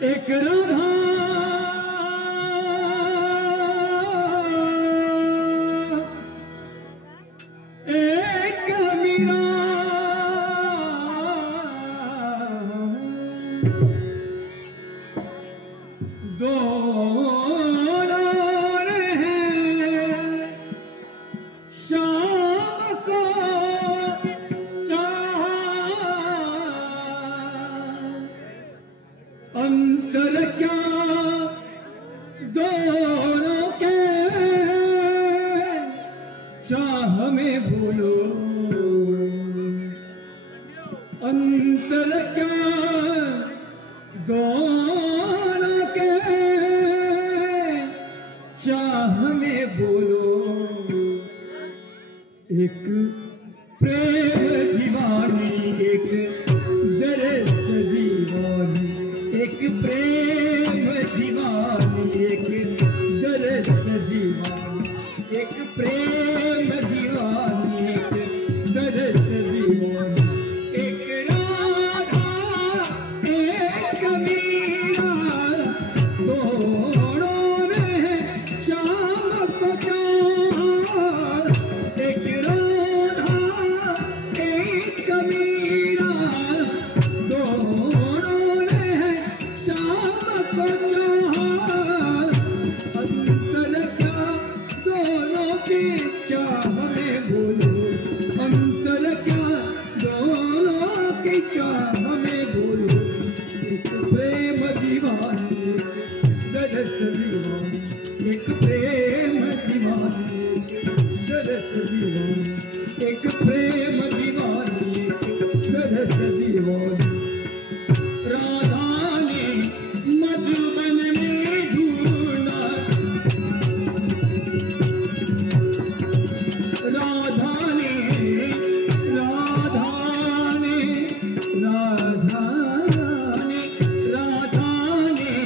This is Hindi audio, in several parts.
एक राधा एक मीरा दोनों हैं शाम को अंतर क्या दोनों के चाह में भूलो अंतर क्या दोनों के चाह में भूलो एक प्रेम दीवानी एक दर्द दीवानी एक प्रेम दीवानी एक दर्द दीवानी एक प्रेम दीवानी एक दर्द दीवानी एक राधा एक मीरा दोनों में शाम को चार एक राधा एक मीरा दोनों अंतर क्या दोनों की चाह में भूलो अंतर क्या दोनों की चाह में भूलो एक प्रेम दीवानी दरस दीवानी एक प्रेम दीवानी दरस दीवानी एक प्रेम दीवानी दरस दीवानी राधा मधुबन में ढूंढा राधा ने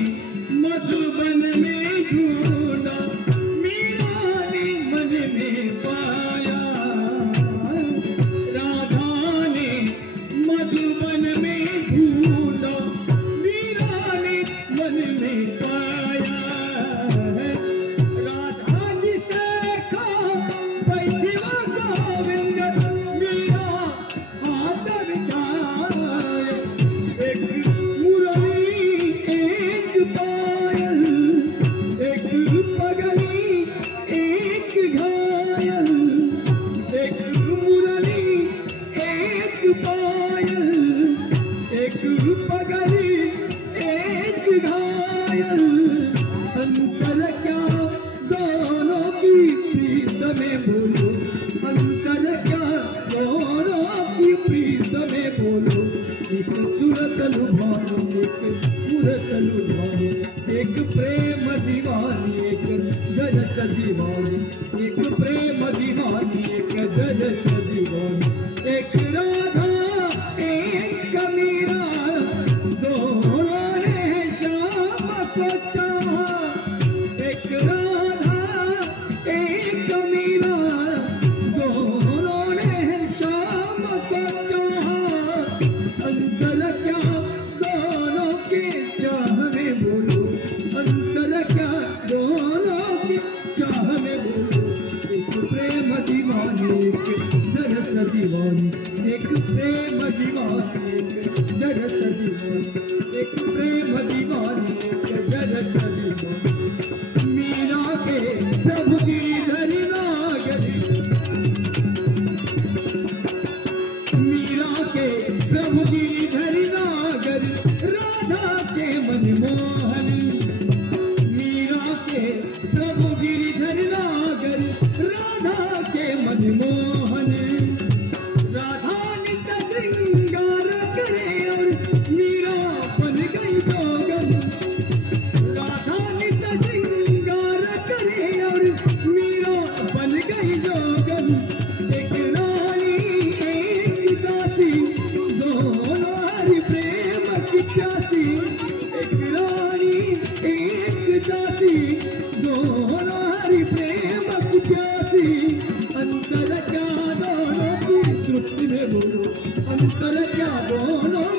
मधुबन में ढूंढा मीरा ने मन में पाया राधा ने मधुबन में ढूंढा मन में पाया राधा जी से खा बैठी वो गोविंद मीरा हाथ बिछाए एक मुरली एक पायल एक पगली एक घायल एक मुरली एक पायल एक पगली एक घायल अंतर क्या दोनों की प्रीत में बोलो अंतर क्या दोनों की प्रीत में बोलो एक सूरत लुभानो एक सूरत लुभानो एक प्रेम दीवानी एक जलस दीवानी एक प्रेम दीवानी एक जलस दीवानी एक राधा एक मीरा दोनों ने शाम को चाहा एक राधा एक मीरा दोनों ने शाम को चाहा अंतर क्या दोनों के चाह में बोलो अंतर क्या दोनों की चाह में बोलो एक प्रेम दीवानी एक दरस दीवानी एक प्रेम दीवानी एक दरस दीवानी एक प्रेम दीवानी एक दरस दीवानी मीरा के प्रभु गिरिधर नागरी मीरा के प्रभु गिरिधर नागर राधा के मनमोहन मीरा के प्रभु गिरिधर नागर राधा के मनमोहन राधा नित्य श्रृंगार करे और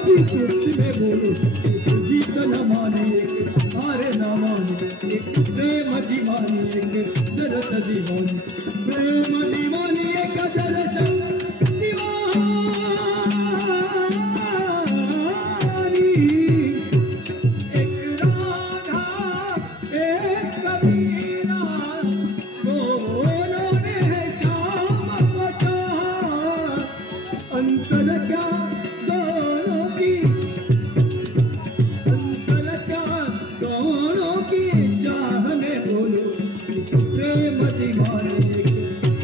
की तृप्ति में बोलो, एक जीत न माने, एक हार न माने, एक प्रेम दीवानी, एक दरस दीवानी, प्रेम दीवानी, एक दरस दीवानी, एक राधा एक कबीरा, दोनों ने शाम को चाहा, अंतर क्या दोनों की, अंतर क्या दोनों की चाह में बोलो, प्रेम दीवानी, एक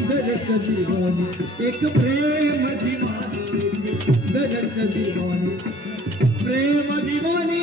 दरस दीवानी, एक प्रेम दीवानी, एक दरस दीवानी, प्रेम दीवानी।